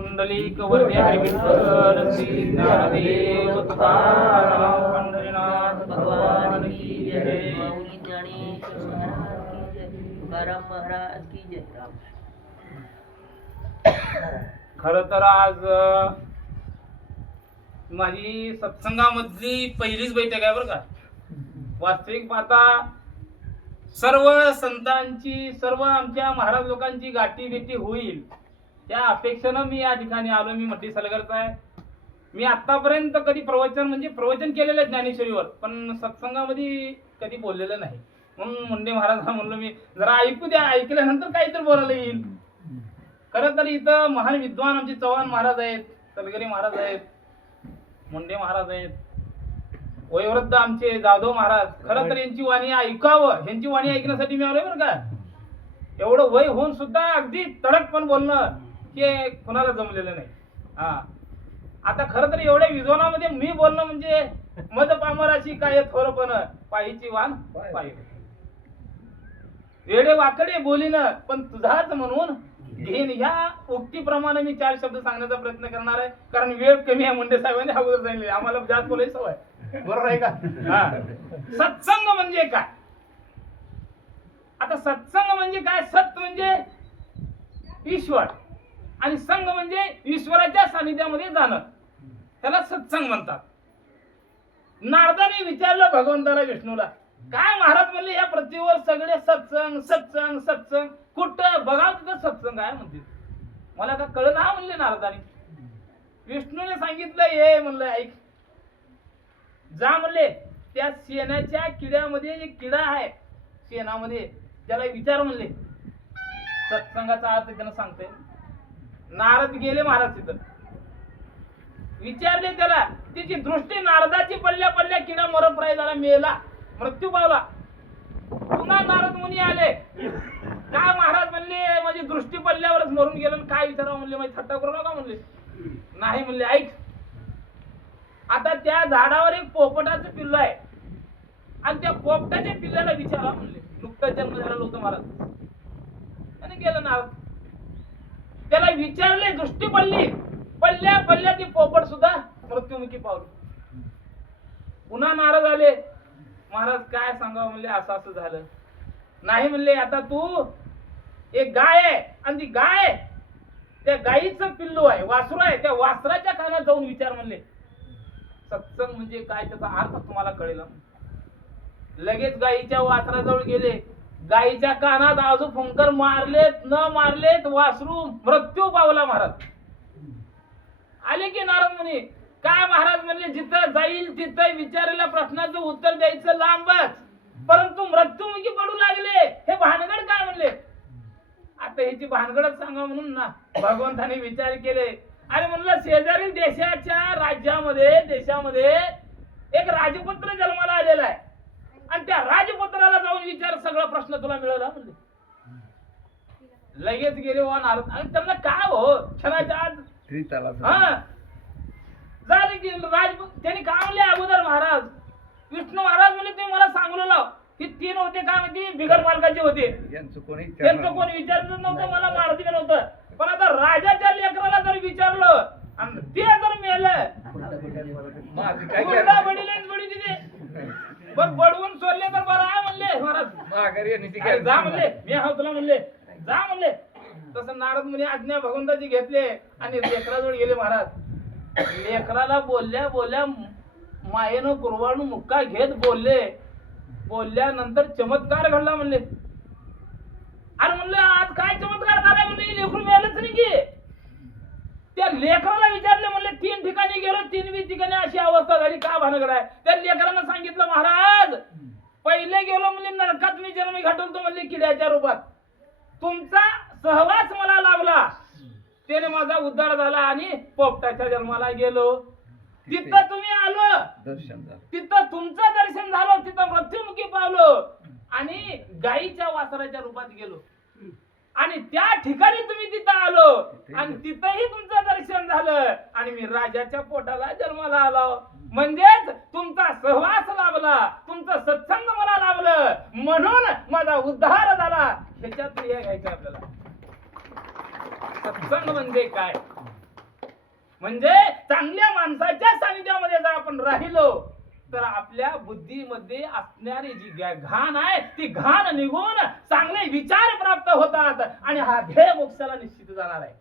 पुंडलिक वंदे हरी विठ्ठल श्री ज्ञानदेव तुकाराम पंढरीनाथ भगवान की जय. माऊली ज्ञानेश्वर महाराज की जय. तुकाराम महाराज की जय. राम. खर तर आज माझी सत्संगामधली पहिलीच बैठक आहे बरं का. वास्तविक पाहता सर्व संतांची, सर्व आमच्या महाराज लोकांची गाठी भेटी होईल त्या अपेक्षेनं मी या ठिकाणी आलो. मी मठी सलगरचा आहे. मी आतापर्यंत कधी प्रवचन केलेलं आहे ज्ञानेश्वरीवर, पण सत्संगामध्ये कधी बोललेलं नाही. म्हणून मुंडे महाराजांना म्हणलो मी जरा ऐकू द्या, ऐकल्यानंतर काहीतरी बोलायला येईल. खरं तर इथं महान विद्वान आमचे चव्हाण महाराज आहेत, सलगरी महाराज आहेत, मुंडे महाराज आहेत, वयोवृद्ध आमचे जाधव महाराज. खरं तर यांची वाणी ऐकावं, यांची वाणी ऐकण्यासाठी मी आलोय बरं का. एवढं वय होऊन सुद्धा अगदी तडक पण बोलणं हे कुणाला जमलेलं नाही. हा, आता खरं तर एवढ्या विद्वानामध्ये मी बोलणं म्हणजे मध पामराशी काय थोरपण पायीची वाण पायी. वेडे वाकडे बोलीन पण तुझाच म्हणून घेईन. ह्या उक्तीप्रमाणे मी 4 शब्द सांगण्याचा प्रयत्न करणार आहे, कारण वेळ कमी आहे. मुंडे साहेबांनी अगोदर सांगितले आम्हाला जास्त बोलायची सवय. बरोबर आहे का? हा. सत्संग म्हणजे काय? आता सत्संग म्हणजे काय? सत म्हणजे ईश्वर आणि संग म्हणजे ईश्वराच्या सानिध्यामध्ये जाणं, त्याला सत्संग म्हणतात. नारदाने विचारलं भगवंताला, विष्णूला, काय महाराज म्हणले या पृथ्वीवर सगळे सत्संग सत्संग सत्संग, कुठं बघा तिथं सत्संग आहे म्हणते. मला का कळलं ना म्हणले नारदाने. विष्णूने सांगितलं ये म्हणलं ऐक, जा म्हणले त्या शेणाच्या किड्यामध्ये एक किडा आहे शेणामध्ये, त्याला विचार म्हणले. सत्संगाचा अर्थ त्यानं सांगते. नारद गेले महाराज तिथं, विचारले त्याला. तिची दृष्टी नारदाची पडल्या पडल्या किडा मरण प्राय झाला, मेला, मृत्यू पावला. पुन्हा नारद मुनी आले. काय महाराज म्हणले माझी दृष्टी पडल्यावरच मरून गेलं. काय विचारावं म्हणले, माझी थट्टा करू नका म्हणले. नाही म्हणले ऐक, आता त्या झाडावर एक पोपटाचं पिल्लू आहे आणि त्या पोपटाच्या पिल्लाला विचारा म्हणले. नुकताच जन्म झालेलं होतं महाराज आणि गेलं नारद. त्याला विचारले, दृष्टी पडली, पडल्या पडल्या ती पोपट सुद्धा मृत्युमुखी पावली. पुन्हा नारद आले. महाराज काय सांगावं म्हणले, असं असं झालं. नाही म्हणले, आता तू एक गाय आहे आणि ती गाय त्या गायीचं पिल्लू आहे, वासरू आहे, त्या वासराच्या कानात जाऊन विचार म्हणले. सत्संग म्हणजे काय त्याचा अर्थ तुम्हाला कळेल. लगेच गायीच्या वासराजवळ गेले. गायीच्या कानात आजू फुंकर मारलेत न मारलेत, वासरू मृत्यू पावला. महाराज आले की नारद मुनी, काय महाराज म्हणले जिथं जाईल तिथं विचारलेल्या प्रश्नाचं उत्तर द्यायचं लांबच, परंतु मृत्यूमुखी पडू लागले, हे भानगड काय म्हणले. आता ह्याची भानगडच सांगा म्हणून ना भगवंताने विचार केले. अरे म्हणलं शेजारील देशामध्ये एक राजपुत्र जन्माला आलेला आहे आणि त्या राजपुत्राला जाऊन विचार, सगळा प्रश्न तुला मिळाला म्हणले. लगेच गेले वा नारद. आणि त्यांना काय हो क्षणाच्या आत झाले की त्यांनी काय म्हणले अगोदर महाराज, विष्णू महाराज म्हणले तुम्ही मला सांगलेलं की 3 होते काय म्हणते बिगर मालकाचे होते, त्यांचं कोणी विचारत नव्हतं, मला मारती नव्हतं. पण आता राजाच्या लेकराला जर विचारलं आणि ते जर मेलं पण बडवून सोडले तर बरं आहे म्हणले महाराज. जा म्हणले मी हा तुला म्हणले जा म्हणले. तसं नारद मुनी आज्ञा भगवंताची घेतले आणि लेकराजवळ गेले. महाराज लेकराला बोलल्या बोलल्या मायेनं कुरवाडून मुक्का घेत बोलल्यानंतर चमत्कार घडला म्हणले. अरे म्हणलं आज काय चमत्कार झालाय म्हणले, लेकरू मिळालंच नाही की. त्या लेकराला विचारले म्हणले 3 ठिकाणी गेलो, 3 ठिकाणी अशी अवस्था झाली, का भानगड आहे. त्या लेकरानं सांगितलं महाराज पहिले गेलो म्हणजे नरकात मी जन्म घाटवतो म्हणले किड्याच्या रूपात, तुमचा सहवास मला लाभला, त्याने माझा उद्धार झाला आणि पोपटाच्या जन्माला गेलो. तिथं तुम्ही आलो, तिथं तुमचं दर्शन झालं, तिथं मृत्युमुखी पावलो आणि गायीच्या वासराच्या रूपात गेलो आणि त्या ठिकाणी तुम्ही तिथं आलो आणि तिथंही तुमचं दर्शन झालं आणि मी राजाच्या पोटाला जन्माला आलो. म्हणजेच तुमचा सहवास लाभला, तुमचं सत्संग मला लाभलं, म्हणून माझा उद्धार झाला. ह्याच्यात हे घ्यायचं आपल्याला. सत्संग म्हणजे काय? म्हणजे चांगल्या माणसाच्या सानिध्यामध्ये जर आपण राहिलो तर आपल्या बुद्धीमध्ये असणारी जी घाण आहे ती घाण निघून चांगले विचार प्राप्त होतात आणि हा ध्येय मोक्षाला निश्चित जाणार आहे.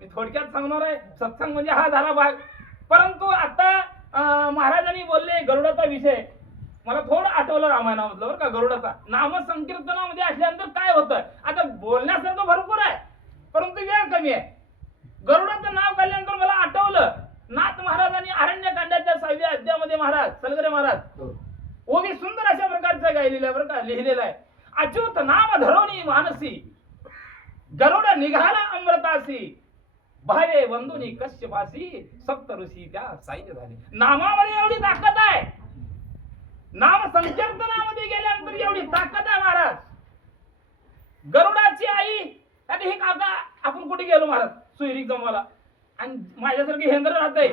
मी थोडक्यात सांगणार आहे. सत्संग म्हणजे हा झाला भाग. परंतु आता महाराजांनी बोलले गरुडाचा विषय मला थोडं आठवलं रामायणामधलं बरं का. गरुडाचा नाम संकीर्तनामध्ये असल्यानंतर काय होतं. आता बोलण्यासारखं भरपूर आहे परंतु वेळ कमी आहे. गरुडाचं नाव काढल्यानंतर मला आठवलं नाथ महाराजांनी अरण्यकांडाच्या 6व्या अध्यायामध्ये महाराज सलगरे महाराज ओवी सुंदर अशा प्रकारचं गायलेलं आहे बरं का. लिहिलेलं आहे अच्युत नाम धरोणी मानसी गरुड निघाला अमृतासी भावे वंदुनी कश्यपासी सप्त ऋषी त्या साहित्य झाले. नामामध्ये एवढी ताकद आहे. नाम संकीर्तनामध्ये गेल्यानंतर एवढी ताकद आहे महाराज. गरुडाची आई आता हे काका आपण कुठे गेलो महाराज सोयरी जमवाला आणि माझ्यासारखे हेंद्र राहतंय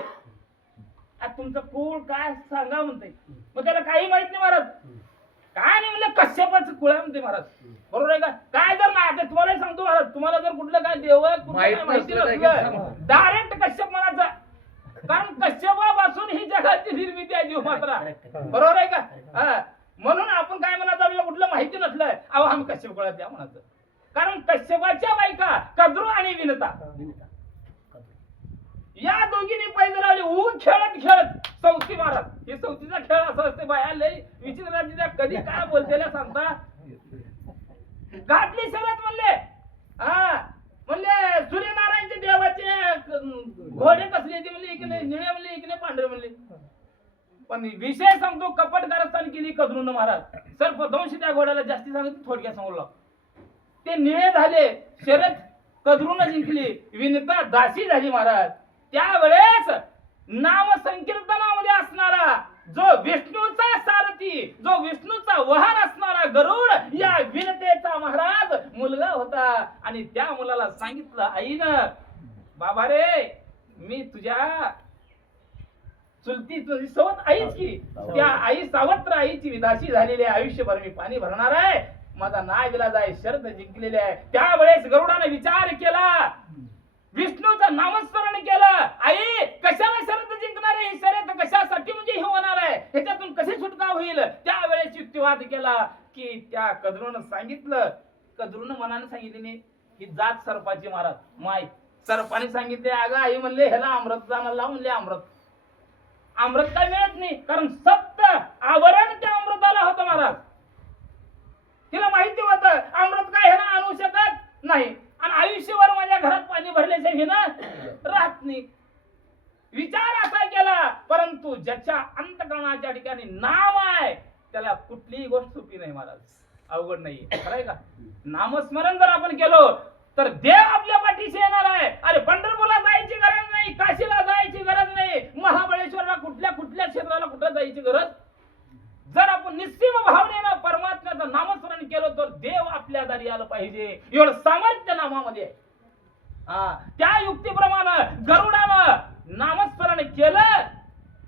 तुमचं कुळ काय सांगा म्हणते. मग त्याला काही माहित नाही महाराज. काय नाही म्हणलं कश्यपाचं कुळ आहे म्हणते महाराज. बरोबर आहे का. काय जर नाही आता तुम्हाला सांगतो महाराज तुम्हाला जर कुठलं काय देव माहिती नसलं डायरेक्ट कश्यप म्हणायचा. कारण कश्यपापासून ही जगाची निर्मिती आहे जीव मात्र. बरोबर आहे का. म्हणून आपण काय म्हणत आपल्याला कुठलं माहिती नसलं अहो आम्ही कश्यप कुळात द्या म्हणायचं. कारण कश्यपाच्या बायका कद्रू आणि विनता या दोघींनी पाहिजे लावले ऊन खेळत खेळत चौथी महाराज. हे चौथीचा खेळ असा असते बाया लय विचित्र कधी काय बोलतेल्या सांगता घातली शर्यत म्हणले. म्हणले सूर्यनारायणचे देवाचे घोडे कसले ते म्हणले इकडे निळे म्हणले इकडे पांढरे म्हणले. पण विषय सांगतो कपट कारस्थान केली कद्रून महाराज. सर्पदंश त्या घोड्याला जास्ती सांगितलं थोडक्यात सांगू. ते निळे झाले शर्यत कद्रून जिंकली विनता दासी झाली महाराज. त्यावेळेस नाम संकीर्तनामध्ये असणारा जो विष्णूचा सारथी जो विष्णूचा वाहन असणारा गरुड या विनतेचा महाराज मुलगा होता. आणि त्या मुलाला सांगितलं आईनं बाबा रे मी तुझ्या चुलती तुझी सवत आईच की त्या आई सावत्र आईची विदासी झालेली आहे. आयुष्यभर मी पाणी भरणार आहे. माझा नाय विलाज आहे. शर्त जिंकलेली आहे. त्यावेळेस गरुडाने विचार केला विष्णूचं नामस्मरण केलं. आई कशाला शर्त जिंकणार आहे. ही शर्यत कशासाठी म्हणजे हे होणार आहे ह्याच्यातून कशी सुटका होईल. त्यावेळेस युक्तिवाद केला की त्या कद्रूनं सांगितलं. कद्रूनं मनाने सांगितले नाही ही जात सर्पाची महाराज माय. सर्पाने सांगितले अगं आई म्हणले ह्याला अमृत जाणार लाव म्हणले. अमृत काय मिळत नाही कारण सत्य आवरण त्या अमृताला होतं महाराज. तिला माहिती होतं अमृत काय ह्याला आणू शकत नाही आणि आयुष्यभर माझ्या घरात पाणी भरल्याच्या घेणं राहत नाही. विचार असा केला परंतु ज्याच्या अंतकरणाच्या ठिकाणी नाम आहे त्याला कुठलीही गोष्ट सोपी नाही महाराज. अवघड नाही खरंय का. नामस्मरण जर आपण केलो तर देव आपल्या पाठीशी येणार आहे. अरे पंढरपूरला जायची गरज नाही काशीला जायची गरज नाही महाबळेश्वरला कुठल्या क्षेत्राला कुठं जायची गरज. जर आपण निस्सीम भावनेनं परमात्म्याचं नामस्मरण केलं तर देव आपल्या दारी आलं पाहिजे एवढं सामर्थ्य नामामध्ये आहे. त्या युक्तीप्रमाणे गरुडानं नामस्मरण केलं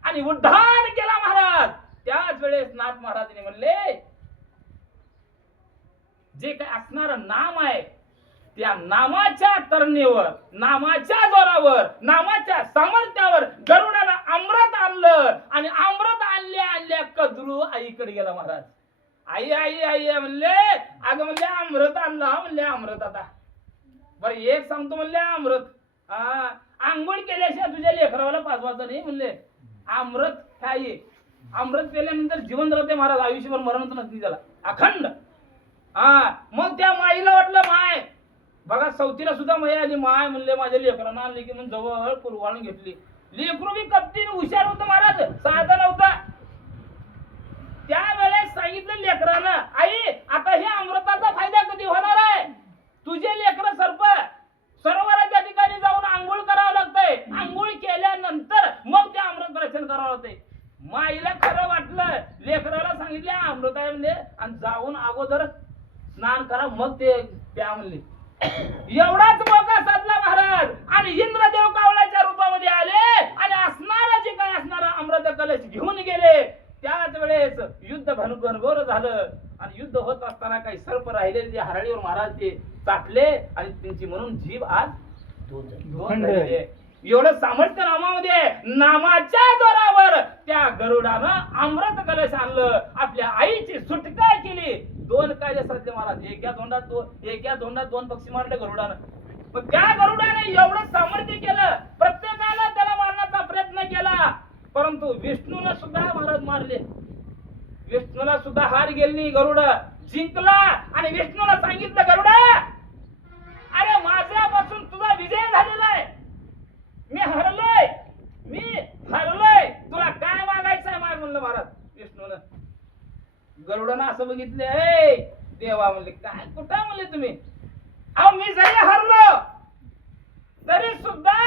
आणि उद्धार केला महाराज. त्याच वेळेस नाथ महाराजांनी म्हणले जे काय असणार नाम आहे त्या नामाच्या तरणीवर नामाच्या जोरावर नामाच्या सामर्थ्यावर गरुडानं अमृत आणलं आणि अमृत आणल्या कद्रू आईकडे गेला महाराज. आई आई आई म्हणले अगं म्हणले अमृत आणलं म्हणले अमृत आता बरं एक सांगतो म्हणले अमृत आंघोळ केल्याशिवाय तुझ्या लेकराला पाजवायचं नाही म्हणले. अमृत काय अमृत पेल्यानंतर जीवन राहते महाराज. आयुष्यभर मरणच नसते त्याला अखंड. मग त्या माईला वाटलं माय बघा चौथीला सुद्धा माई आली. माय म्हणले माझ्या लेकरांना आणली की म्हणून जवळ पुरवाळून घेतली. लेकरू बी कपटीने हुशार होतं महाराज साधा नव्हता. त्यावेळेस सांगितलं लेकरानं आई आता हे अमृताचा फायदा कधी होणार आहे. तुझे लेकर सरोवराच्या ठिकाणी जाऊन आंघोळ करावं लागतंय. आंघोळ केल्यानंतर मग ते अमृत रचन करावं लागतंय. माईला खरं वाटलं लेकराला सांगितले अमृत आहे म्हणले आणि जाऊन अगोदर स्नान करा मग ते प्या म्हणले. एवढाच मोका साधला महाराज आणि इंद्रदेव कावळ्याच्या रूपामध्ये आले आणि असणारा जे काय असणारा अमृत कलश घेऊन गेले. त्याच वेळेस युद्ध घनघोर झालं आणि युद्ध होत असताना काही सर्प राहिलेले ते हरळीवर महाराज ते चाटले आणि त्यांची म्हणून जीभ आज दोन झालेली आहे. एवढं सामर्थ्य नामामध्ये आहे. नामाच्या जोरावर त्या गरुडानं अमृत कलश आणलं, आपल्या आईची सुटका केली. 2 कायदे साधले महाराज. एका धोंडात 2 पक्षी मारले गरुडानं. पण त्या गरुडाने एवढं सामर्थ्य केलं, प्रत्येकानं त्याला मारण्याचा प्रयत्न केला, परंतु विष्णूला सुद्धा महाराज मारले. विष्णूला सुद्धा हार गेली नाही. गरुड जिंकला आणि विष्णूला सांगितलं, गरुडा अरे माझ्यापासून तुझा विजय झालेला आहे, मी हरलोय, तुला काय मागायचं आहे माग म्हणलं महाराज. विष्णूनं गरुडानं असं बघितले, ए देवा म्हणले, काय कुठं म्हणले तुम्ही, अहो मी जरी हरलो तरी सुद्धा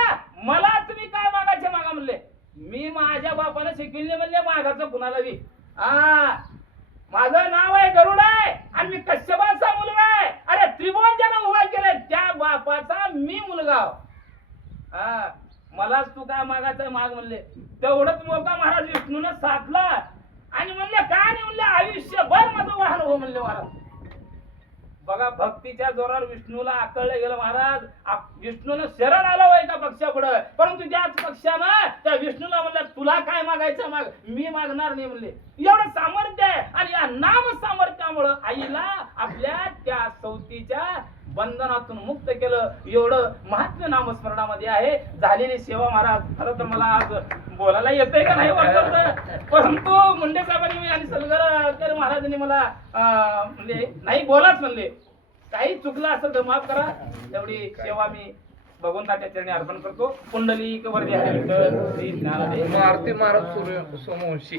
मला तुम्ही काय मागायचे मागा म्हणले. मी माझ्या बापाला शिकविले म्हणले मागाचं कुणाला बी. माझं नाव आहे गरुड आहे आणि मी कश्यपाचा मुलगा आहे. अरे त्रिभुवन ज्यानं उभा केलाय त्या बापाचा मी मुलगा. मलाच तू काय मागायचं माग म्हणले. तेवढंच मोका महाराज विष्णूनं साधला आणि म्हणले काय नाही म्हणले, आयुष्यभर माझं वाहन हो म्हणले महाराज. बघा भक्तीच्या जोरावर विष्णूला आकळलं गेलं महाराज. विष्णूनं शरण आलं होय का पक्षापुढं, परंतु त्याच पक्षानं त्या विष्णूला म्हणलं तुला काय मागायचं माग, मी मागणार नाही म्हणले. एवढं सामर्थ्य आहे आणि या नाम सामर्थ्यामुळं आईला आपल्या त्या सवतीच्या बंधनातून मुक्त केलं. एवढं महात्म्य नामस्मरणामध्ये आहे. झालेली सेवा महाराज, खरं तर मला आज बोलायला येतंय का नाही वाटत, परंतु मुंडे साहेबांनी आणि सलगर महाराजांनी मला म्हणजे नाही बोलाच म्हणले. काही चुकलं असेल तर माफ करा. एवढी सेवा मी भगवंताच्या चरणी अर्पण करतो. कुंडली वरती आहे आरती महाराज सूर्य सोमवंशी